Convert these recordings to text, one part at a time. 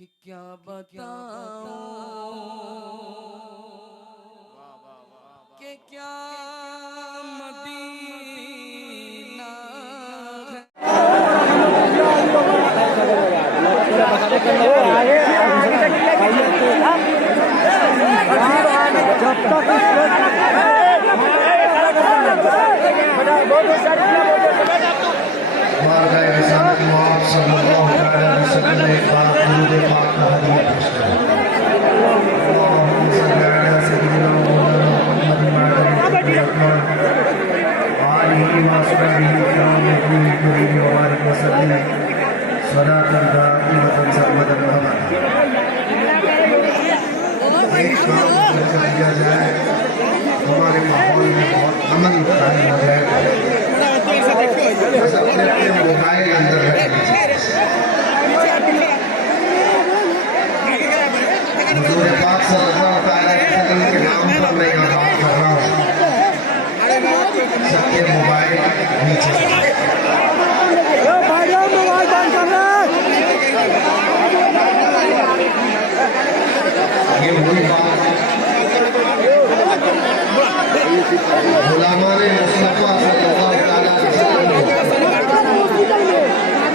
कि क्या बताऊं कि क्या मदीना दिया जाए हमारे माहौल में बहुत अमन कायम हो जाए। अपने अपने मोबाइल अंदर हुजूर पाक सल्लल्लाहु अलैहि वसल्लम के नाम पर मैं यहाँ बात कर रहा हूँ। सबके मोबाइल नीचे ये वही बात गुलामाने मुस्तफा सल्लल्लाहु अलैहि वसल्लम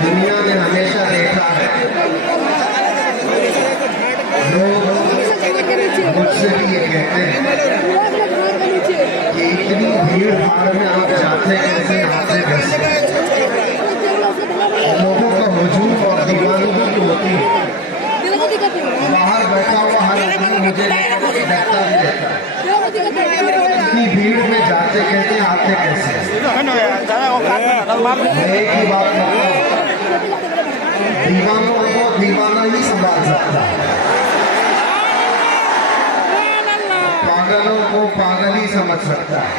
दुनिया ने हमेशा देखा है। लोग मुझसे भी ये कहते हैं कि इतनी भीड़ भाड़ में आप जाते कैसे आते कैसे। लोगों का हुजूम और दीवानगी की होती है। बाहर बैठा हुआ हर आदमी मुझे देखता भी रहता है। इतनी भीड़ में जाते कैसे आते कैसे। एक ही बात दीवानों को दीवाना ही संभाल सकता है, पागलों को पागल ही समझ सकता है।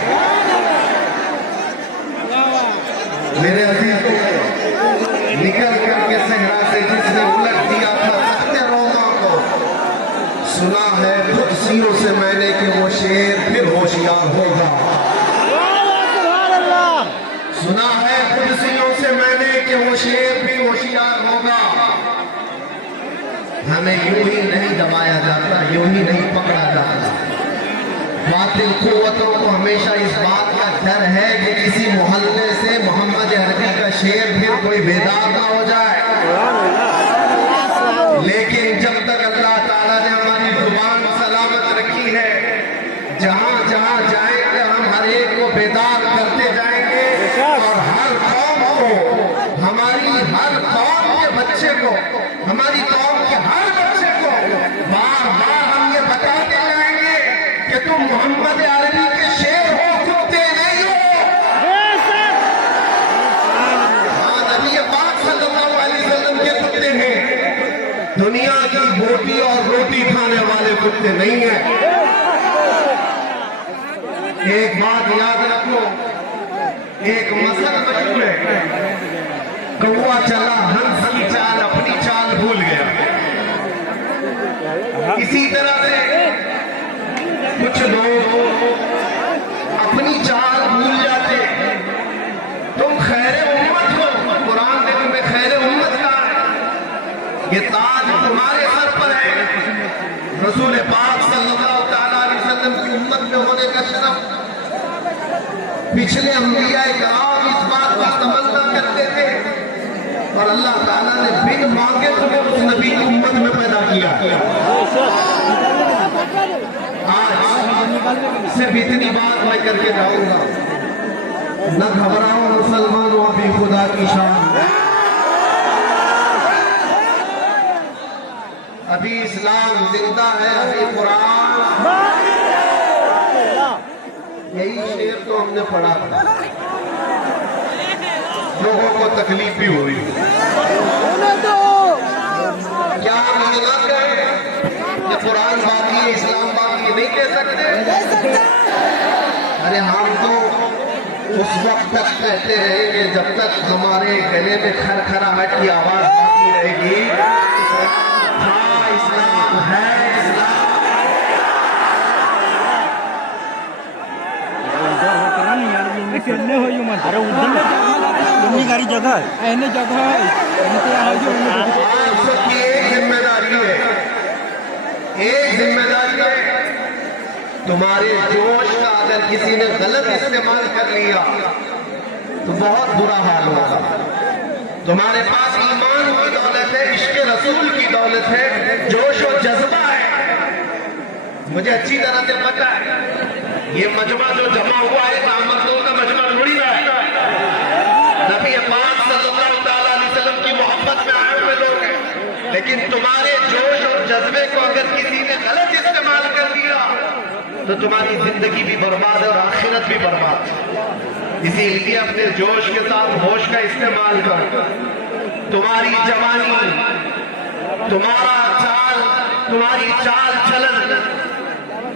मेरे अजीज को निकल करके सहरा से जिसने उलट दिया था तख्ते रोमा को, सुना है कुर्सियों से मैंने कि वो शेर फिर होशियार होगा। सुना है कुर्सियों से मैंने कि वो शेर फिर होशियार होगा। हमें यूं ही नहीं दबाया जाता, यूं ही नहीं पकड़ा जाता। बातिल कुव्वतों को हमेशा इस बात का डर है कि किसी मोहल्ले से मोहम्मद अरबी का शेर फिर कोई बेदार ना हो जाए। लेकिन जब तक अल्लाह ताला ने हमारी जुबान सलामत रखी है, जहां जहां जाएंगे हम हर एक को बेदार करते जाएंगे। और हर कौम को, हमारी हर कौम के बच्चे को, हमारी कौम के हर बच्चे को बार बार हम ये बताते जाएंगे कि तुम मोहम्मद अरबी के शेर हो, कुत्ते नहीं हो। हाँ, नबी पाक सल्लल्लाहु अलैहि वसल्लम के कुत्ते हैं, दुनिया की बोटी और रोटी खाने वाले कुत्ते नहीं हैं। एक बात याद रखो, एक मसल मशहूर है, कौवा चला हंस की चाल अपनी चाल भूल गया। इसी तरह से कुछ लोग अपनी चाल भूल जाते। तुम खैर उम्मत हो, कुरान ने तुम्हें खैर उम्मत कहा है, ये ताज तुम्हारे सर पर है। रसूल पाक सल्लल्लाहु अलैहि वसल्लम की उम्मत में होने का शरफ पिछले अंबिया कराम इस बात का तमन्ना करते थे, और अल्लाह ताला ने बिन मांगे तुम्हें उस नबी की उम्मत में पैदा किया। आज सिर्फ इतनी बात मैं करके जाऊंगा, न घबराओ मुसलमानों, अभी खुदा की शान, अभी इस्लाम जिंदा है, अभी कुरान। यही शेर तो हमने पढ़ा था, लोगों को तकलीफ भी हुई। क्या हम मना करें कि कुरान बाकी है, इस्लाम बाकी नहीं कह सकते? अरे हम तो उस वक्त तक कहते रहेंगे जब तक हमारे गले में खरखराहट की आवाज बाकी रहेगी। हाँ, इस्लाम है, इस्लाम अरे उन्हीं गाड़ी जगह है, जगह है। सबकी एक जिम्मेदारी है, एक जिम्मेदारी है, तुम्हारे जोश का अगर किसी ने गलत इस्तेमाल कर लिया तो बहुत बुरा हाल होगा। तुम्हारे पास ईमान की दौलत है, इश्क रसूल की दौलत है, जोश और जज्बा है। मुझे अच्छी तरह से पता है ये मजमा जो जमा हुआ है मर्दों का मजमा थोड़ी ना है। नबी पाक सल्लल्लाहु अलैहि वसल्लम की मोहब्बत में आए हुए लोग हैं, लेकिन तुम्हारे जोश और जज्बे को अगर किसी ने गलत इस्तेमाल कर दिया तो तुम्हारी जिंदगी भी बर्बाद है और आखिरत भी बर्बाद है। इसीलिए अपने जोश के साथ होश का इस्तेमाल करो। तुम्हारी जवानी, तुम्हारा चाल, तुम्हारी चाल चलन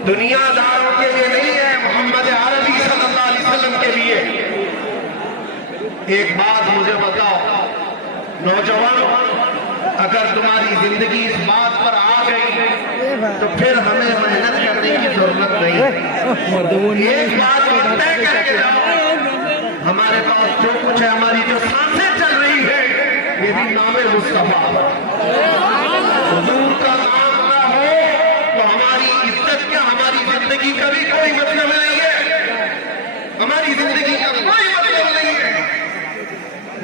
दुनियादारों के लिए नहीं है, मोहम्मद अरबी सल्लल्लाहु अलैहि वसल्लम के लिए। एक बात मुझे बताओ नौजवान, अगर तुम्हारी जिंदगी इस बात पर आ गई तो फिर हमें मेहनत करने की जरूरत नहीं। एक बात तय करके जाओ, हमारे पास जो कुछ है, हमारी जो सांसें चल रही है, ये भी नामे मुस्तफा। हुजूर का नाम ना हो तो हमारी इज्जत क्या, हमारी जिंदगी का भी कोई मतलब नहीं है। हमारी जिंदगी का कोई मतलब नहीं है।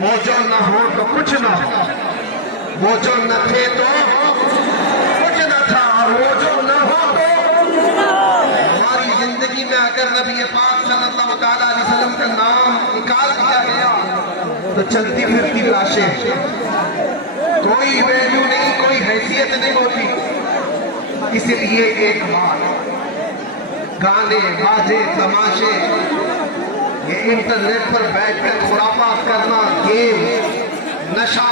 वो जो ना हो तो कुछ ना हो, वो जो न थे तो कुछ न था, और वो जो न हो तो हमारी जिंदगी में अगर नबी पाक सल्लल्लाहु अलैहि वसल्लम का नाम निकाल दिया गया तो चलती फिरती लाशें, कोई वैल्यू नहीं, कोई हैसियत नहीं होती। इसलिए एक बात, गाने बाजे तमाशे, ये इंटरनेट पर बैठकर खुराफात करना, गेम, नशा,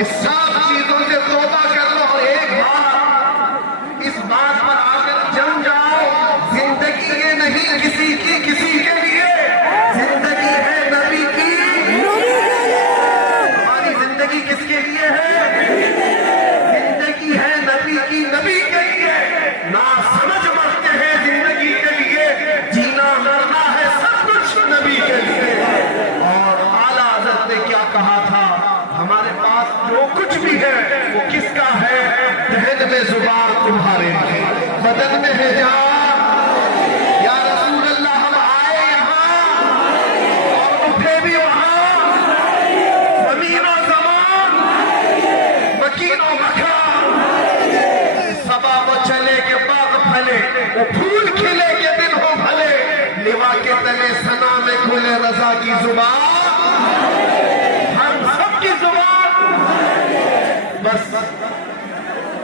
इस सब चीजों से तौबा कर लो और एक बार इस बात पर आकर जम जाओ, जिंदगी ये नहीं किसी की किसी के लिए, जिंदगी है नबी की। हमारी जिंदगी किसके लिए है? जिंदगी है नबी की, नबी के लिए। ना समझ मरते हैं जिंदगी के लिए, जीना मरना है सब कुछ नबी के लिए। और आला हज़रत ने क्या कहा था, हमारे पास जो कुछ भी है वो किसका है? दहन में जुबान तुम्हारे लिए, बदन में है जान। या रसूल अल्लाह, हम आए यहाँ और उठे भी वहाँ, जमीन और जमान, मकीन और मकान, सबा वो चले के बाग फले, वो फूल खिले के दिन हो भले, लिवा के तले सना में खुले रजा की जुबान, हम सबकी जुबान। बस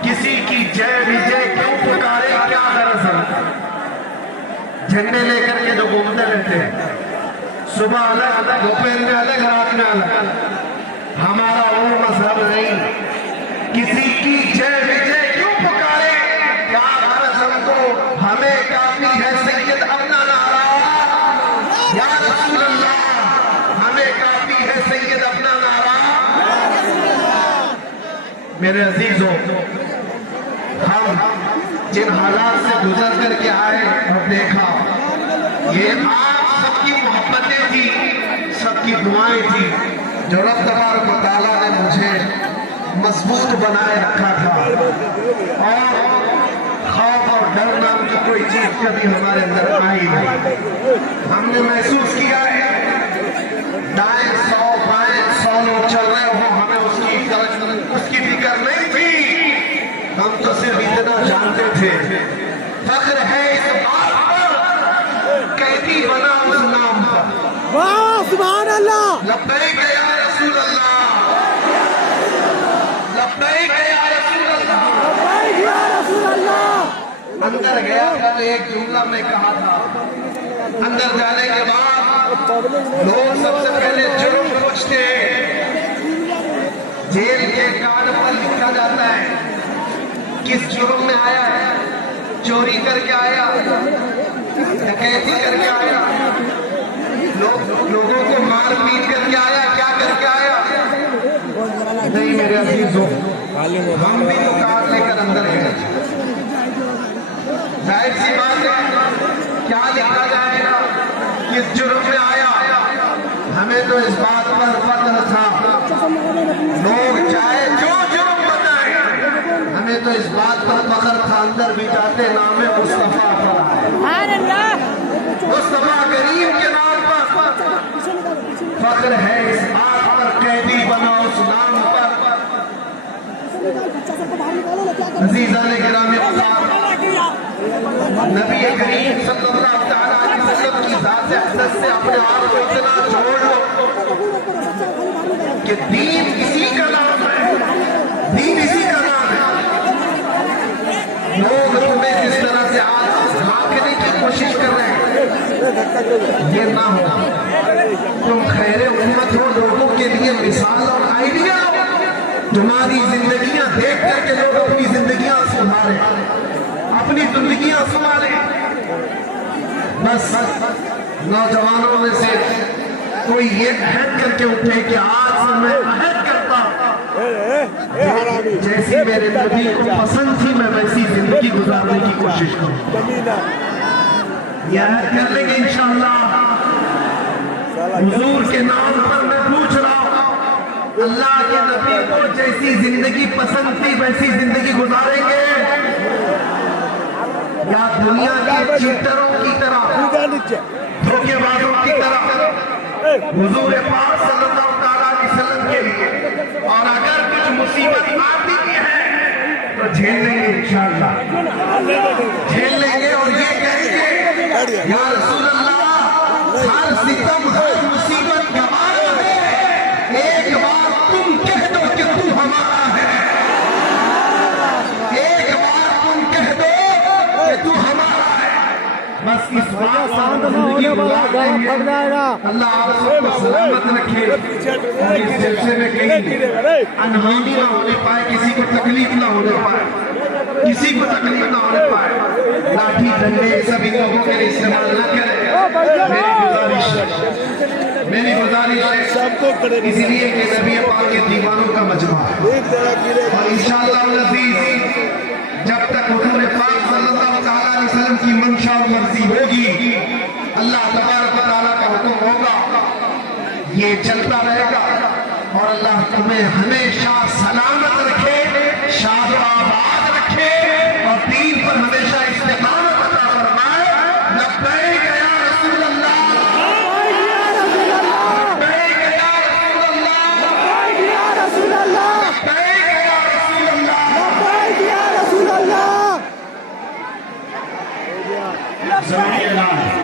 किसी की जय विजय क्यों पुकारे, क्या गरज है? झंडे लेकर के जो घूमते रहते हैं, सुबह अलग अलग, दोपहर में अलग, रात में अलग, हमारा वो मजहब नहीं। किसी की जय विजय क्यों पुकारे, क्या गरज हमको? हमें काफी है सैयद अपना नारा, या रसूल अल्लाह, हमें काफी है सैयद अपना नारा। मेरे अजीजों, हम जिन हालात से गुजर करके आए और देखा, ये आप सबकी मोहब्बतें थी, सबकी दुआएं थी, जो रब तबारक व तआला ने मुझे मजबूत बनाए रखा था। और खौफ और डर नाम की कोई चीज कभी हमारे अंदर आई नहीं। हमने महसूस किया है दाएं 100 बाएं 100 लोग चल रहे हो, हमें उसकी फिक्र नहीं थी। हम तो सिर्फ इतना जानते थे, फख्र है इस बात पर, कैदी बना उस नाम पर। वाह सुभान अल्लाह। लब्बैक या रसूल अल्लाह, लब्बैक या रसूल अल्लाह, लब्बैक या रसूल अल्लाह। अंदर गया था तो एक जुमला में कहा था, अंदर जाने के बाद लोग सबसे पहले जुर्म पूछते हैं। जेल के कार्ड पर लिखा जाता है किस जुर्म में आया है, चोरी करके आया, डकैती करके आया, लोगों को मार पीट करके आया, क्या करके आया? नहीं मेरे अजीजों, हम भी तो कार्ड लेकर अंदर गए। जाहिर सी बात है, क्या लिखा जाएगा, किस जुर्म में आया? हमें तो इस बात पर पता था, लोग चाहे जो जुर्म बताए, हमें मुझे तो इस बात पर फख्र था, अंदर भी जाते नाम मुस्तफा पड़ा है, मुस्तफा करीम के नाम पर फख्र है, इस बात पर कैदी बनो उस नाम पर। अज़ीज़ान गिरामी, नबी करीम सल्लल्लाहु अलैहि वसल्लम की ज़ात अक़दस से अपने आप को इतना जोड़ लो कि दीन इसी का नाम है, दीन इसी का नाम है। लोग तुम्हें जिस तरह से आज भागने की कोशिश कर रहे हैं, ये ना हो। तुम खैर उम्मत हो, लोगों के लिए मिसाल और आइडिया हो। तुम्हारी जिंदगियां देख करके लोग अपनी जिंदगियां संभाले, अपनी जिंदगियां संभाले। बस नौजवानों में से कोई ये अहद करके उठे कि आज मैं अहद करता हूं, जैसी मेरे नबी को पसंद थी मैं वैसी जिंदगी गुजारने की कोशिश करूं। यह अहद कर लेंगे इंशाअल्लाह। हुजूर के नाम पर मैं पूछ रहा हूं, अल्लाह के नबी को जैसी जिंदगी पसंद थी वैसी जिंदगी गुजारेंगे या दुनिया के चीटरों की तरह, धोखेबाजों की तरह हुजूर पाक सल्लल्लाहु अलैहि वसल्लम के लिए। और अगर कुछ मुसीबत आती भी है तो झेल लेंगे इंशाअल्लाह, झेल लेंगे और ये कहेंगे या रसूल अल्लाह, हर सितम हर मुसीबत हमारा है, एक बार तुम कह दो कि तू हमारा है, एक बार तुम कह दो कि तू हमारा है। बस इस बात पर जिंदगी गुजार जाएगा। अल्लाह आप सबको सलामत रखे और इस जलसे में कहीं अनहोनी ना होने पाए, किसी को तकलीफ ना होने पाए, किसी को तकलीफ ना होने पाए। लाठी डंडे सभी लोगों के लिए इस्तेमाल न करें। मेरी गुजारिश है इसलिए कि नबी पाक के दीवानों का मजमा है और इंशाअल्लाह नज़ीज़ जब तक हुजूर पाक सल्लल्लाहु अलैहि वसल्लम की मंशा और मर्जी होगी, अल्लाह तबारक व तआला का हुक्म होगा, ये चलता रहेगा और अल्लाह तुम्हें हमेशा सलाम